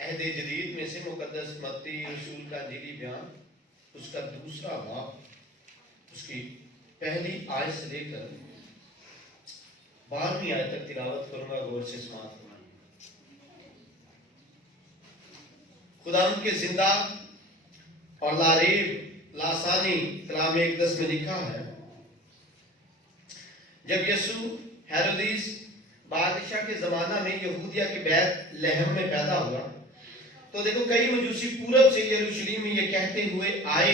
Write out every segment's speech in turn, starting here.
عہد جدید میں سے مقدس متی رسول کا انجیلی بیان اس کا دوسرا باب اس کی پہلی آیت سے لے کر 12ویں آیت تک تلاوت کروں گا، غور سے سماعت فرمائیں۔ خداوند کے زندہ اور لاریب لاسانی کلام اقدس میں لکھا ہے، جب یسوع ہیرودیس بادشاہ کے زمانہ میں یہودیہ کے بیت لحم میں پیدا ہوا تو دیکھو کئی مجوسی پورب سے یروشلیم میں یہ کہتے ہوئے آئے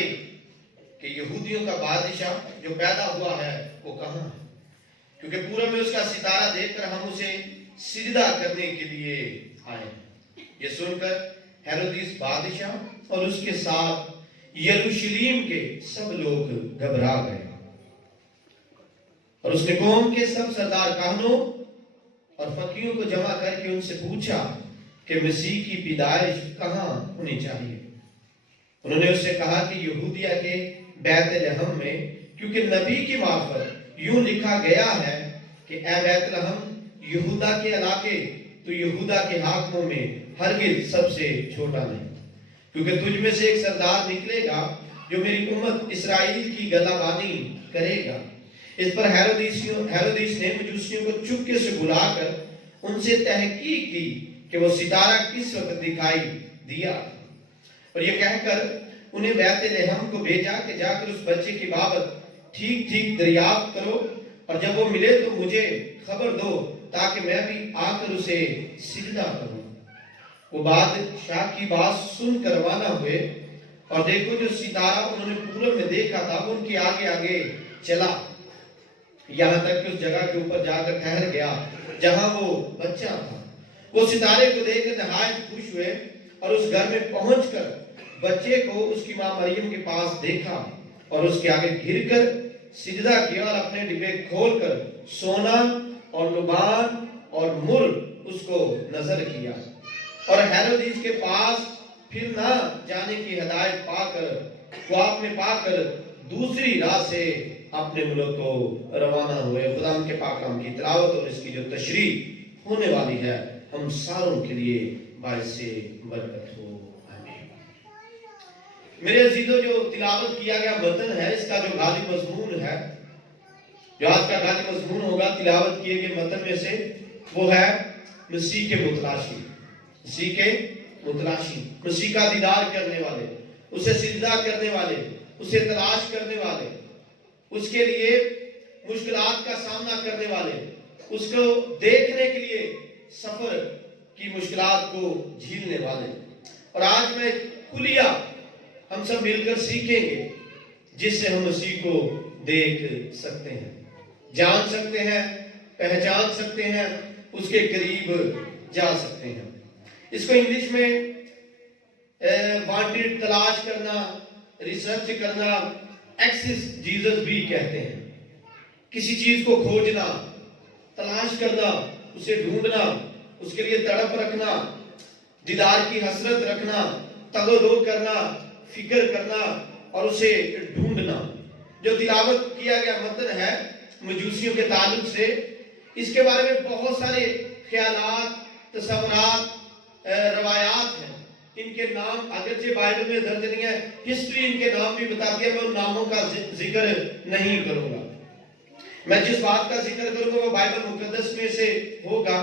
کہ یہودیوں کا بادشاہ جو پیدا ہوا ہے وہ کہاں ہے، کیونکہ پورب میں اس کا ستارہ دیکھ کر ہم اسے سجدہ کرنے کے لیے آئے۔ یہ سن کر ہیرودیس بادشاہ اور اس کے ساتھ یروشلیم کے سب لوگ گھبرا گئے، اور اس نے قوم کے سب سردار کاہنوں اور فقیہوں کو جمع کر کے ان سے پوچھا کہ مسیح کی پیدائش کہاں ہونی چاہیے۔ انہوں نے اس سے کہا کہ یہودیہ کے بیت لحم میں، کیونکہ نبی کی معرفت یوں لکھا گیا ہے کہ اے بیت لحم یہودا کے علاقے، تو یہودا کے حاکموں میں ہرگز سب سے چھوٹا نہیں، کیونکہ تجھ میں سے ایک سردار نکلے گا جو میری امت اسرائیل کی گلابانی کرے گا۔ اس پر ہیرودیس نے مجوسیوں کو چپکے سے بلا کر ان سے تحقیق کی کہ وہ ستارہ کس وقت دکھائی دیا، اور یہ کہہ کر انہیں بیت لحم کو بھیجا کہ جا کر اس بچے کی بابت ٹھیک ٹھیک دریافت کرو، اور جب وہ ملے تو مجھے خبر دو تاکہ میں بھی آ کر اسے سجدہ کروں۔ وہ بادشاہ کی بات سن کر روانہ ہوئے، اور دیکھو جو ستارہ انہوں نے پورب میں دیکھا تھا وہ ان کے آگے آگے چلا، یہاں تک کہ اس جگہ کے اوپر جا کر ٹھہر گیا جہاں وہ بچہ تھا۔ وہ ستارے کو دیکھ کر نہایت خوش ہوئے، اور اس گھر میں پہنچ کر بچے کو اس کی ماں مریم کے پاس دیکھا، اور اس کے آگے گر کر سجدہ کیا، اور اپنے ڈبے کھول کر سونا اور لبان اور مر اس کو نظر کیا، اور ہیرودیس کے پاس پھر نہ جانے کی ہدایت پا کر خواب میں پا کر دوسری راہ سے اپنے ملک کو روانہ ہوئے۔ خدا کے پاک کلام کی تلاوت اور اس کی جو تشریح ہونے والی ہے ہم ساروں کے لیے باعث برکت ہو، آمین۔ میرے عزیزو، جو تلاوت کیا گیا متن ہے، اس کا جو غالب مضمون ہے، جو آج کا غالب مضمون ہوگا تلاوت کیے گئے متن میں سے، وہ ہے مسیح کے متلاشی، مسیح کے متلاشی، مسیح کا دیدار کرنے والے، اسے سجدہ کرنے والے، اسے تلاش کرنے والے، اس کے لیے مشکلات کا سامنا کرنے والے، اس کو دیکھنے کے لیے سفر کی مشکلات کو جھیلنے والے۔ اور آج میں کلیہ ہم سب مل کر سیکھیں گے جس سے ہم مسیح کو دیکھ سکتے ہیں، جان سکتے ہیں، پہچان سکتے ہیں، اس کے قریب جا سکتے ہیں۔ اس کو انگلش میں وانٹڈ، تلاش کرنا، ریسرچ کرنا، ایکسس جیزس بھی کہتے ہیں۔ کسی چیز کو کھوجنا، تلاش کرنا، اسے ڈھونڈنا، اس کے لیے تڑپ رکھنا، دیدار کی حسرت رکھنا، تگ و دو کرنا، فکر کرنا اور اسے ڈھونڈنا۔ جو تلاوت کیا گیا متن ہے مجوسیوں کے تعلق سے، اس کے بارے میں بہت سارے خیالات، تصورات، روایات ہیں۔ ان کے نام اگرچہ بائبل میں درج نہیں ہے، ہسٹری ان کے نام بھی بتاتی ہے، میں ان ناموں کا ذکر نہیں کروں گا۔ میں جس بات کا ذکر کروں گا وہ بائبل مقدس میں سے ہوگا۔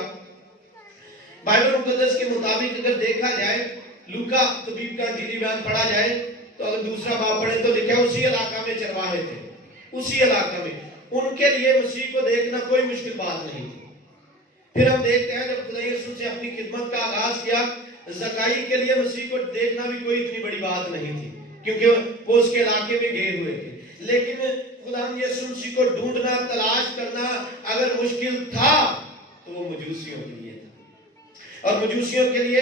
بائبل مقدس کے مطابق اگر دیکھا جائے، لوکا طبیب کا انجیلی بیان پڑھا جائے تو اگر دوسرا باب پڑھے تو لکھا ہے اسی علاقہ میں چرواہے تھے، اسی علاقہ میں ان کے لیے مسیح کو دیکھنا کوئی مشکل بات نہیں تھی۔ پھر ہم دیکھتے ہیں جب خدا یسوع سے اپنی خدمت کا آغاز کیا، زکائی کے لیے مسیح کو دیکھنا بھی کوئی اتنی بڑی بات نہیں تھی، کیونکہ وہ اس کے علاقے میں گئے ہوئے تھے۔ لیکن خدا یسوع مسیح کو ڈھونڈنا، تلاش کرنا اگر مشکل تھا تو وہ مجوسیوں کے لیے تھا، اور مجوسیوں کے لیے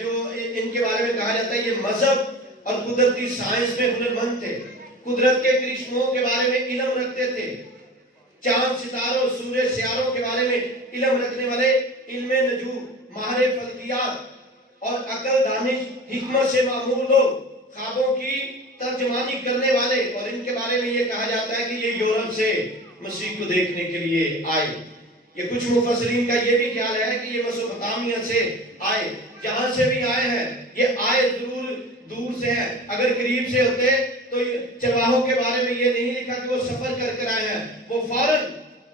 جو ان کے بارے میں کہا جاتا ہے یہ مذہب اور قدرتی سائنس میں ہنرمند تھے، قدرت کے کرشموں کے بارے میں علم رکھتے تھے، چاند ستاروں، سورج سیاروں کے بارے میں علم رکھنے والے، علم نجوم، ماہر فلکیات اور عقل، دانش، حکمت سے معمور لوگ، خوابوں کی ترجمانی کرنے والے، اور ان کے بارے میں یہ کہا جاتا ہے کہ یہ یورپ سے مسیح کو دیکھنے کے لیے آئے۔ یہ کچھ مفسرین کا یہ بھی خیال ہے کہ یہ میسوپوٹامیہ سے آئے، جہاں سے بھی آئے ہیں، یہ آئے ضرور دور سے ہیں۔ اگر قریب سے ہوتے تو چرواہوں کے بارے میں یہ نہیں لکھا کہ وہ سفر کر کر آئے ہیں، وہ فوراً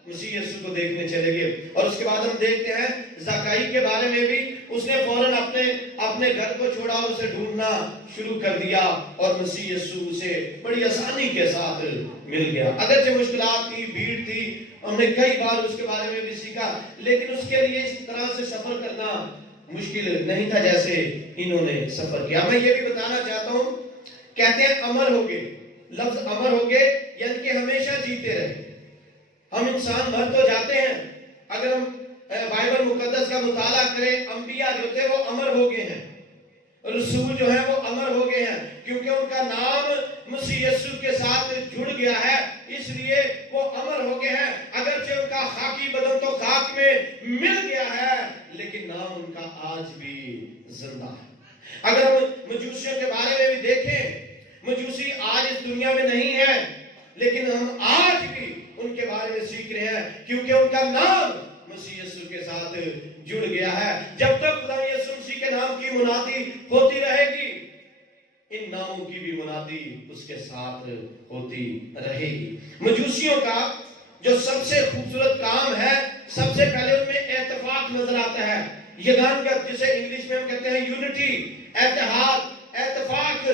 مسیح یسوع کو دیکھنے چلے گئے۔ اور اس کے بعد ہم دیکھتے ہیں زکائی کے بارے میں بھی، اس نے فوراً اپنے گھر کو چھوڑا اور اسے ڈھونڈنا شروع کر دیا، اور مسیح یسوع اسے بڑی آسانی کے ساتھ مل گیا۔ اگرچہ مشکلات تھی، بھیڑ تھی، ہم نے کئی بار اس کے بارے میں بھی سیکھا، لیکن اس کے لیے اس طرح سے سفر کرنا مشکل نہیں تھا جیسے انہوں نے سفر کیا۔ میں یہ بھی بتانا چاہتا ہوں، کہتے ہیں امر ہو گئے، لفظ امر ہو گئے یعنی کہ ہمیشہ جیتے رہے۔ ہم انسان مر تو جاتے ہیں، اگر ہم بائبل مقدس کا مطالعہ کریں، انبیاء جو تھے وہ امر ہو گئے ہیں، رسول جو ہیں وہ امر ہو گئے ہیں، کیونکہ ان کا نام مسیح یسوع کے ساتھ جڑ گیا ہے، اس لیے وہ امر ہو گئے ہیں۔ اگرچہ ان کا خاکی بدن تو خاک میں مل گیا ہے، لیکن نام ان کا آج بھی زندہ ہے۔ اگر ہم مجوسیوں کے بارے میں بھی دیکھیں، مجوسی آج اس دنیا میں نہیں ہے، لیکن ہم آج بھی ان کے بارے میں سیکھ رہے ہیں، کیونکہ ان کا نام مسیح یسوع کے ساتھ جڑ گیا ہے۔ جب تک خدا یسوع مسیح کے نام کی منادی ہوتی رہے گی، ان ناموں کی بھی منادی اس کے ساتھ ہوتی رہے گی۔ مجوسیوں کا جو سب سے خوبصورت کام ہے، سب سے پہلے ان میں اتفاق نظر آتا ہے، یگانگت، جسے انگلش میں ہم کہتے ہیں یونٹی، اتحاد، اتفاق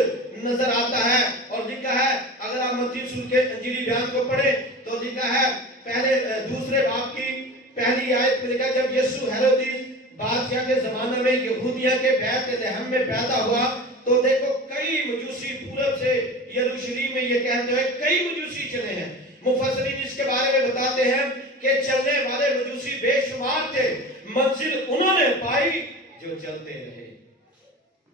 نظر آتا ہے۔ اور لکھا ہے، اگر آپ متی رسول کے انجیلی بیان کو پڑھیں تو لکھا ہے پہلے دوسرے باب کی پہلی آیت میں لکھا، جب یسوع ہیرودیس بادشاہ کے زمانے میں یہودیہ کے بیت لحم میں پیدا ہوا تو دیکھو کئی مجوسی پورب سے یروشلیم میں، یہ کہتے ہیں کئی مجوسی چلے ہیں۔ مفسرین اس کے بارے میں بتاتے ہیں کہ چلنے والے مجوسی بے شمار تھے، منزل انہوں نے پائی جو چلتے رہے،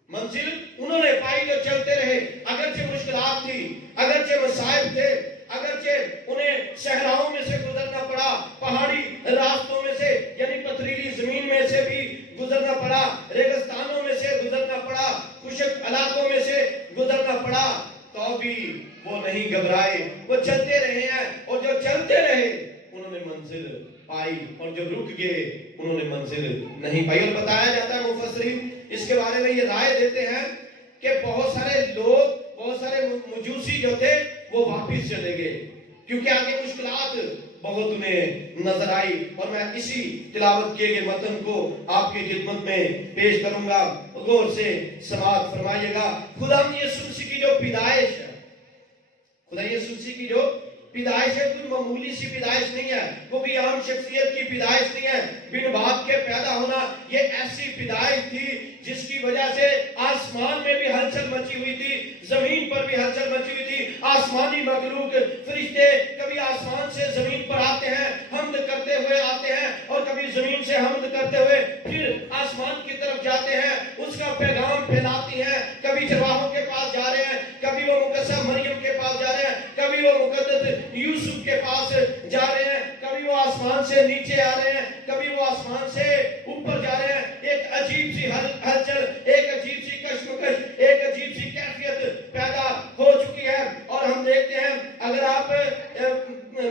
منزل انہوں نے پائی جو چلتے رہے۔ اگرچہ مشکلات تھی، اگرچہ مصائب تھے، اگرچہ انہیں صحراؤں میں سے گزرنا پڑا، پہاڑی راستوں میں سے یعنی پتھریلی زمین میں سے بھی گزرنا پڑا، ریگستانوں میں سے گزرنا پڑا، خشک علاقوں میں سے گزرنا پڑا، تو بھی وہ نہیں گھبرائے، وہ چلتے رہے ہیں، اور جو چلتے رہے انہوں نے منزل پائی، اور جو رک گئے انہوں نے منزل نہیں پائی۔ اور بتایا جاتا ہے، مفسرین اس کے بارے میں یہ رائے دیتے ہیں کہ بہت سارے لوگ، بہت سارے مجوسی جو تھے وہ واپس چلے گئے، کیونکہ آگے مشکلات بہت انہیں نظر آئی۔ اور میں اسی تلاوت کیے گئے متن کو آپ کی خدمت میں پیش کروں گا، غور سے سماعت فرمائیے گا۔ خدا یسوع مسیح کی جو پیدائش ہے، خدا یسوع مسیح کی جو پیدائش ہے، کوئی معمولی سی پیدائش نہیں ہے، وہ بھی عام شخصیت کی پیدائش نہیں ہے۔ بن باپ کے پیدا ہونا یہ ایسی پیدائش تھی جس کی وجہ سے آسمان میں بھی ہلچل مچی ہوئی تھی، زمین پر بھی ہلچل مچی ہوئی تھی۔ آسمانی مخلوق، فرشتے کبھی آسمان سے زمین پر آتے ہیں، حمد کرتے ہوئے آتے ہیں، اور کبھی زمین سے حمد کرتے ہوئے پھر آسمان کی طرف جاتے ہیں، اس کا پیغام پھیلاتی ہیں۔ کبھی چرواہوں کے پاس جا رہے ہیں، کبھی وہ مقدسہ مریم کے پاس جا رہے ہیں، کبھی وہ مقدس یوسف کے پاس جا رہے ہیں، کبھی وہ آسمان سے نیچے آ رہے ہیں، کبھی وہ آسمان سے اوپر جا رہے ہیں۔ ایک عجیب سی ہلچل، ایک عجیب سی کشمکش، ایک عجیب سی کیفیت پیدا ہو چکی ہے۔ اور ہم دیکھتے ہیں، اگر آپ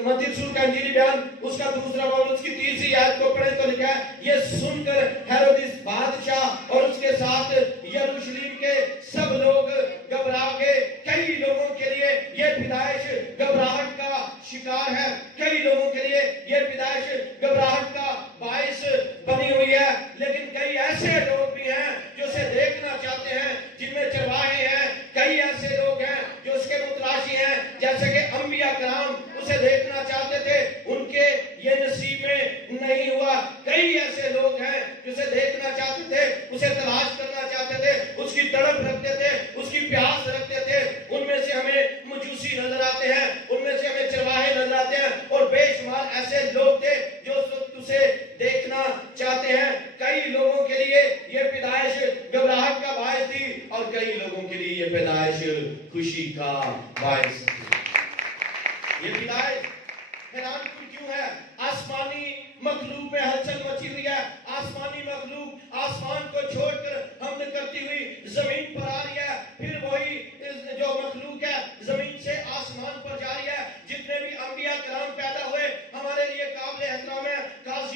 متی رسول کا انجیلی بیان اس کا دوسرا باب اس کی 30 آیت کو پڑھیں تو لکھا ہے، یہ سن کر ہیرودیس بادشاہ اور اس کے ساتھ یروشلم کے سب لوگ گھبرا گئے۔ کئی لوگوں کے لیے یہ پیدائش گھبراہٹ کا شکار ہے، کئی لوگوں کے لیے یہ پیدائش گھبراہٹ کا باعث بنی ہوئی ہے، لیکن کئی ایسے لوگ بھی ہیں جو اسے دیکھنا چاہتے ہیں، جن میں چرواہے ہیں، کئی ایسے لوگ ہیں جو اس کے متلاشی ہیں، جیسے کہ انبیاء کرام اسے دیکھنا چاہتے تھے، ان کے یہ نصیب میں نہیں ہوا۔ کئی ایسے لوگ ہیں جو اسے دیکھنا چاہتے تھے، اسے تلاش کرنا چاہتے تھے، اس کی تڑپ رکھتے تھے، اس کی پیاس رکھتے تھے۔ ان میں سے ہمیں مجوسی نظر آتے ہیں، ان میں سے ہمیں چرواہے نظر آتے ہیں، اور بے شمار ایسے لوگ تھے جو اسے دیکھنا چاہتے ہیں۔ کئی لوگوں کے لیے یہ پیدائش گھبراہٹ کا باعث تھی، اور کئی لوگوں کے لیے یہ پیدائش خوشی کا باعث تھی۔ یہ پیدائش حیران کن کیوں ہے؟ آسمانی مخلوق میں ہلچل مچی ہوئی ہے، آسمانی مخلوق آسمان کو چھوڑ کر حمد کرتی ہوئی زمین پر آ رہی ہے، پھر وہی جو مخلوق ہے زمین سے آسمان پر جا رہی ہے۔ جتنے بھی انبیاء کرام پیدا ہوئے ہمارے لیے قابل احترام ہے۔ قاضی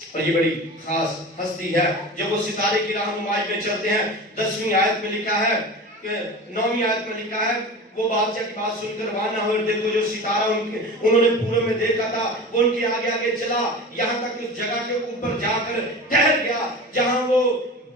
اور یہ بڑی خاص ہستی ہے جب وہ ستارے کی رہنمائی میں چلتے ہیں. 10ویں آیت میں لکھا ہے کہ 9ویں آیت میں لکھا ہے وہ بادشاہ کی بات سن کر روانہ ہوئے. دیکھو جو ستارہ انہوں نے پورے میں دیکھا تھا وہ ان کے آگے آگے چلا یہاں تک اس جگہ کے اوپر جا کر ٹھہر گیا جہاں وہ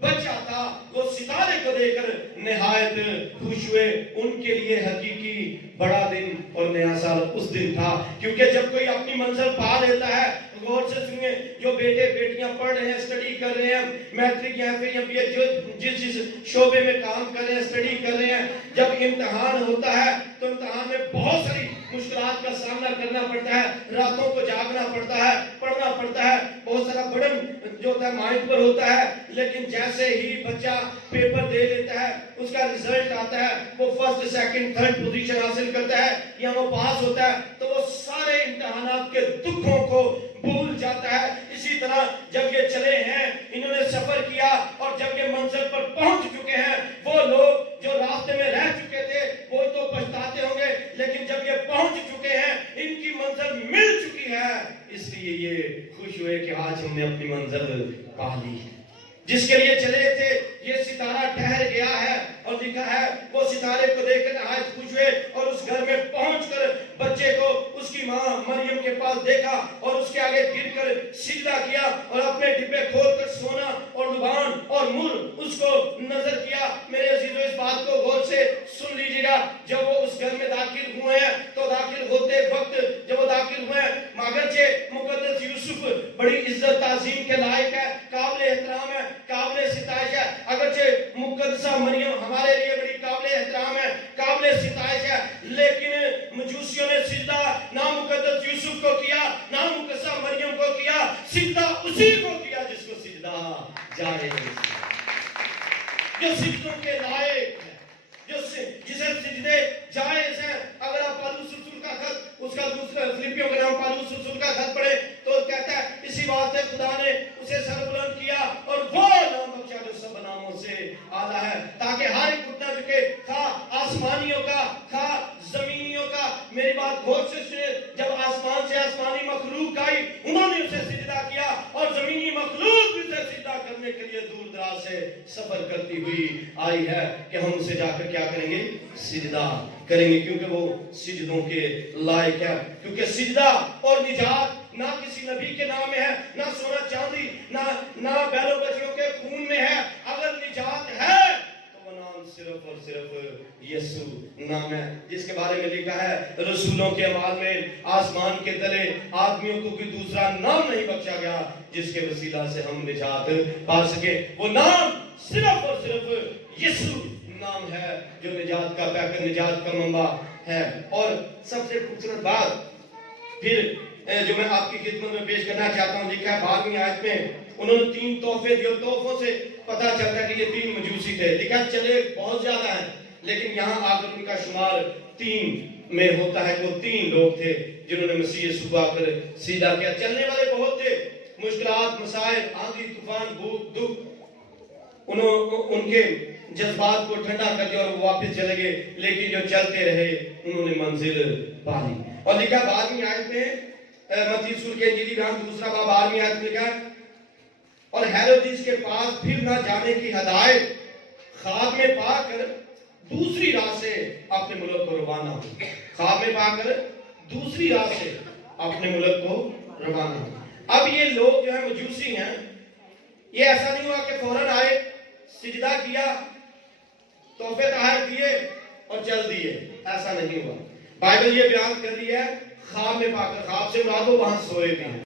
بچا تھا. وہ ستارے کو دیکھ کر نہایت خوش ہوئے. ان کے لیے حقیقی بڑا دن اور نیا سال اس دن تھا. کیونکہ جب کوئی اپنی منزل پا لیتا ہے, غور سے سنیے, جو بیٹے بیٹیاں پڑھ رہے ہیں, اسٹڈی کر رہے ہیں, میٹرک یا پھر جو جس شعبے میں کام کر رہے ہیں, اسٹڈی کر رہے ہیں, جب امتحان ہوتا ہے تو امتحان میں بہت ساری مشکلات کا سامنا کرنا پڑتا ہے. راتوں کو جاگنا پڑتا ہے, پڑھنا پڑتا ہے, بہت سارا برڈن جو ہوتا ہے مائنڈ پر ہوتا ہے. لیکن جیسے ہی بچہ پیپر دے لیتا ہے, اس کا رزلٹ آتا ہے, وہ فرسٹ سیکنڈ تھرڈ پوزیشن حاصل کرتا ہے یا وہ پاس ہوتا ہے, تو وہ سارے امتحانات کے دکھوں کو بھول جاتا ہے. اسی طرح جب یہ چلے ہیں, انہوں نے سفر کیا اور جب یہ منزل پر پہنچ چکے ہیں, وہ لوگ جو راستے میں رہ چکے تھے وہ تو پچھتاتے ہوں گے, لیکن جب یہ پہنچ چکے ہیں, ان کی منزل مل چکی ہے, اس لیے یہ خوش ہوئے کہ آج ہم نے اپنی منزل پا لی. جس کے لیے چلے تھے یہ ستارہ ٹھہر گیا ہے, اور لکھا ہے وہ ستارے کو دیکھ کر نہایت خوش ہوئے اور اس گھر میں پہنچ کر بچے کو اس کی ماں مریم کے پاس دیکھا اور اس کے آگے گر کر سجدہ کیا اور اپنے ڈبے کھول کر سونا اور لبان اور مر اس کو نظر کیا. میرے عزیزو, اس بات کو غور سے سن لیجیے گا. جب وہ اس گھر میں داخل ہوئے ہیں تو داخل ہوتے وقت جب وہ داخل ہوئے ہیں, اگرچہ مقدس یوسف بڑی عزت تعظیم کے لائق ہے, قابل احترام ہے, قابل ستائش ہے, اگرچہ مقدسہ مریم ہمارے لیے بڑی قابل احترام ہے, قابل ستائش ہے, لیکن مجوسیوں نے سجدہ نہ مقدس یوسف کو کیا نہ مقدسہ مریم کو کیا, سجدہ اسی کو کیا جس کو سجدہ جائز, جو سجدوں کے لائق ہے, جسے سجدے جائز ہیں. اگر آپ پالوس رسول کا خط, اس کا دوسرا فلپیوں کا نام پالوس رسول کا خط پڑھے تو کہتا ہے اسی واسطے خدا نے اسے سربلند کیا اور وہ نام بخشا جو سب ناموں سے اعلیٰ ہے, تاکہ ہر ایک گھٹنا جھکے, خواہ آسمانیوں کا خواہ زمینیوں کا. میری بات غور سے سنیں, جب آسمان سے آسمانی مخلوق آئی انہوں نے اسے سجدہ کیا, اور زمینی مخلوق بھی اسے سجدہ کرنے کے لیے دور دراز سے سفر کرتی ہوئی آئی ہے کہ ہم اسے جا کر کیا کریں گے, سجدہ کریں گے, کیونکہ وہ سجدوں کے لائق ہے. کیونکہ سجدہ اور نجات نہ کسی نبی کے نام میں ہے, نہ سونا چاندی, نہ بیلوں بچیوں کے خون میں ہے. اگر نجات ہے تو وہ نام صرف اور صرف یسوع نام ہے, جس کے بارے میں لکھا ہے رسولوں کے اعمال میں آسمان کے تلے آدمیوں کو کوئی دوسرا نام نہیں بخشا گیا جس کے وسیلہ سے ہم نجات پا سکے. وہ نام صرف اور صرف یسوع نام ہے جو نجات کا پیکر, نجات کا منبع ہے. اور سب سے خوبصورت بات پھر جو میں آپ کی خدمت میں پیش کرنا چاہتا ہوں, لکھا ہے 12ویں آیت میں انہوں نے 3 تحفے دیے, تحفوں سے پتہ چلتا ہے کہ یہ 3 مجوسی تھے. لکھا ہے چلے بہت زیادہ ہیں, لیکن یہاں آ کر ان کا شمار 3 میں ہوتا ہے. وہ 3 لوگ تھے جنہوں نے مسیح یسوع کو آ کر سجدہ کیا. چلنے والے بہت تھے, مشکلات, مسائل, آندھی, طوفان, بھوک, دکھ, ان کے جذبات کو ٹھنڈا کر دیا اور وہ واپس چلے گئے, لیکن جو چلتے رہے انہوں نے منزل پا لی. اور لکھا 12ویں آیت میں متی رسول کے انجیلی بیان 2 باب 12ویں آیت میں لکھا ہے اور ہیرودیس کے پاس پھر نہ جانے کی ہدایت خواب میں پا کر دوسری راہ سے اپنے ملک کو روانہ ہو. خواب میں پا کر دوسری راہ سے اپنے ملک کو روانہ ہو. اب یہ لوگ جو ہیں مجوسی ہیں, یہ ایسا نہیں ہوا کہ فوراً آئے, سجدہ کیا, تحفے تحائف دیے اور چل دیے, ایسا نہیں ہوا. بائبل یہ بیان کر رہی ہے خواب میں پا کر. خواب سے مراد وہ وہاں سوئے بھی ہیں.